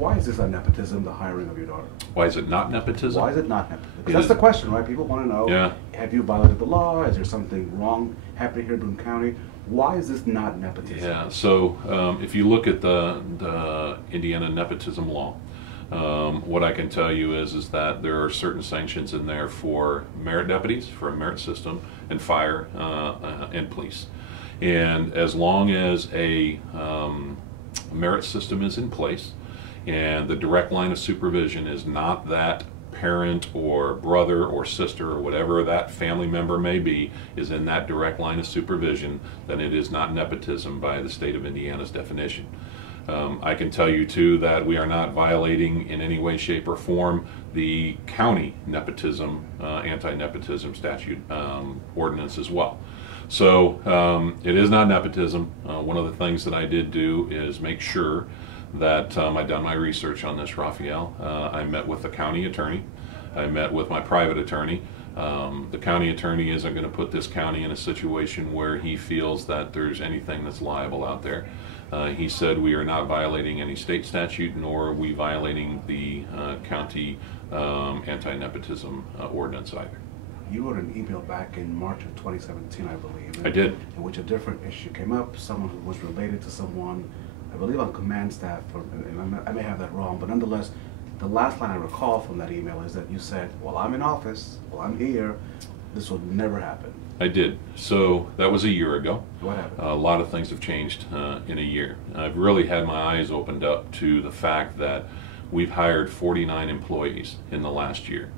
Why is this a nepotism, the hiring of your daughter? Why is it not nepotism? Why is it not nepotism? Because that's the question, right? People want to know, yeah. Have you violated the law? Is there something wrong happening here in Boone County? Why is this not nepotism? Yeah, so if you look at the Indiana nepotism law, what I can tell you is that there are certain sanctions in there for merit deputies, for a merit system, and fire and police. And as long as a merit system is in place and the direct line of supervision is not that parent or brother or sister or whatever that family member may be is in that direct line of supervision, then it is not nepotism by the state of Indiana's definition. I can tell you too that we are not violating in any way, shape, or form the county nepotism, anti-nepotism statute ordinance as well. So it is not nepotism. One of the things that I did do is make sure that I'd done my research on this, Raphael. I met with the county attorney. I met with my private attorney. The county attorney isn't going to put this county in a situation where he feels that there's anything that's liable out there. He said we are not violating any state statute, nor are we violating the county anti-nepotism ordinance either. You wrote an email back in March of 2017, I believe. I did. In which a different issue came up. Someone who was related to someone, I believe on command staff, and I may have that wrong, but nonetheless, the last line I recall from that email is that you said, "Well, I'm in office, well, I'm here, this will never happen." I did. So that was a year ago. What happened? A lot of things have changed in a year. I've really had my eyes opened up to the fact that we've hired 49 employees in the last year.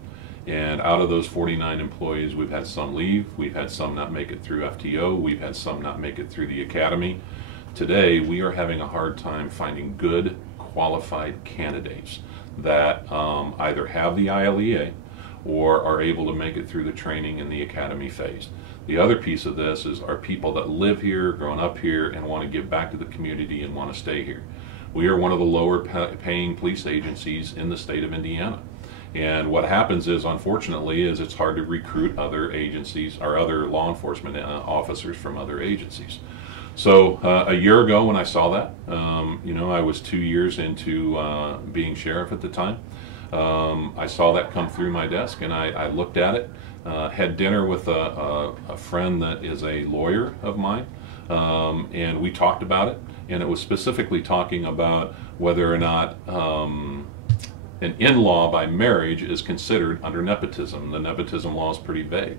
And out of those 49 employees, we've had some leave, we've had some not make it through FTO, we've had some not make it through the academy. Today, we are having a hard time finding good, qualified candidates that either have the ILEA or are able to make it through the training in the academy phase. The other piece of this is our people that live here, grown up here, and want to give back to the community and want to stay here. We are one of the lower paying police agencies in the state of Indiana. And what happens is, unfortunately, is it's hard to recruit other agencies or other law enforcement officers from other agencies. So a year ago when I saw that, you know, I was 2 years into being sheriff at the time. I saw that come through my desk and I looked at it, had dinner with a friend that is a lawyer of mine, and we talked about it, and it was specifically talking about whether or not an in-law by marriage is considered under nepotism. The nepotism law is pretty vague.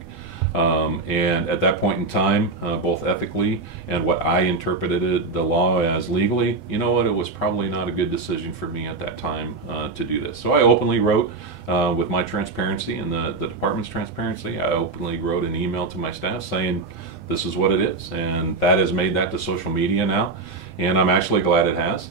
And at that point in time, both ethically and what I interpreted the law as legally, you know what, it was probably not a good decision for me at that time to do this. So I openly wrote, with my transparency and the department's transparency, I openly wrote an email to my staff saying this is what it is. And that has made that to social media now. And I'm actually glad it has,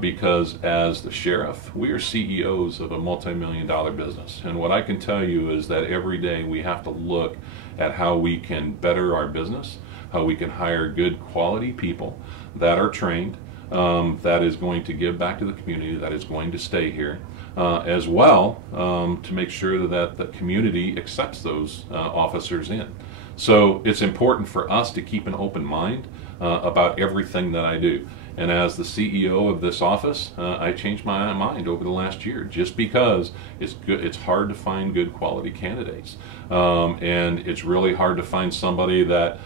because as the sheriff, we are CEOs of a multi-million-dollar business. And what I can tell you is that every day we have to look at how we can better our business, how we can hire good quality people that are trained, that is going to give back to the community, that is going to stay here, as well to make sure that the community accepts those officers in. So it's important for us to keep an open mind about everything that I do. And as the CEO of this office, I changed my mind over the last year, just because it's hard to find good quality candidates. And it's really hard to find somebody that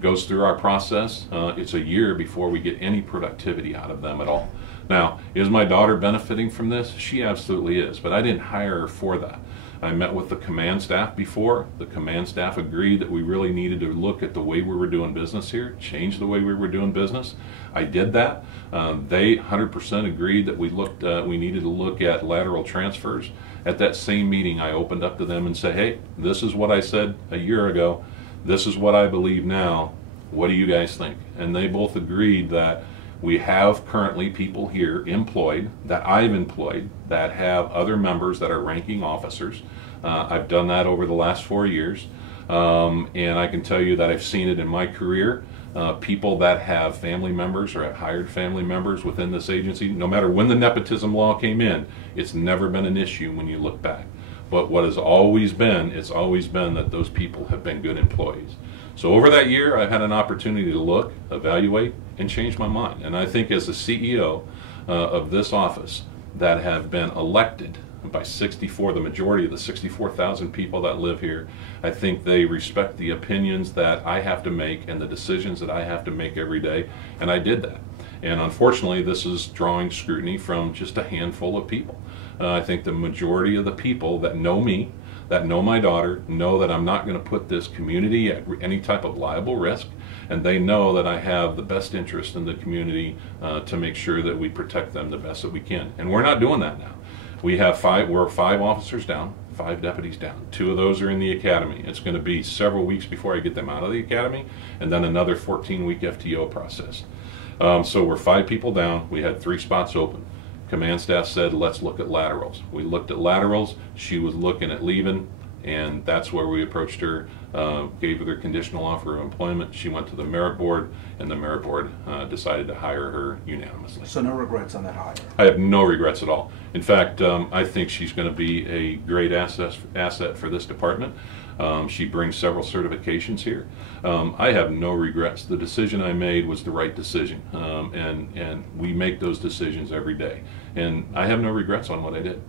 goes through our process. It's a year before we get any productivity out of them at all. Now, is my daughter benefiting from this? She absolutely is, but I didn't hire her for that. I met with the command staff before. The command staff agreed that we really needed to look at the way we were doing business here, change the way we were doing business. I did that. They 100% agreed that we needed to look at lateral transfers. At that same meeting, I opened up to them and said, hey, this is what I said a year ago. This is what I believe now. What do you guys think? And they both agreed that we have currently people here employed, that I've employed, that have other members that are ranking officers. I've done that over the last 4 years. And I can tell you that I've seen it in my career. People that have family members or have hired family members within this agency, no matter when the nepotism law came in, it's never been an issue when you look back. But what has always been, it's always been that those people have been good employees. So over that year, I've had an opportunity to look, evaluate, and change my mind. And I think as the CEO of this office, that have been elected by 64, the majority of the 64,000 people that live here. I think they respect the opinions that I have to make and the decisions that I have to make every day, and I did that. And unfortunately, this is drawing scrutiny from just a handful of people. I think the majority of the people that know me, that know my daughter, know that I'm not going to put this community at any type of liable risk, and they know that I have the best interest in the community to make sure that we protect them the best that we can. And we're not doing that now. We're 5 officers down, 5 deputies down. 2 of those are in the academy. It's going to be several weeks before I get them out of the academy, and then another 14-week FTO process. So we're 5 people down. We had 3 spots open. Command staff said, let's look at laterals. We looked at laterals. She was looking at leaving, and that's where we approached her, gave her the conditional offer of employment. She went to the merit board, and the merit board decided to hire her unanimously. So no regrets on that hire? I have no regrets at all. In fact, I think she's going to be a great asset for this department. She brings several certifications here. I have no regrets. The decision I made was the right decision, and we make those decisions every day. And I have no regrets on what I did.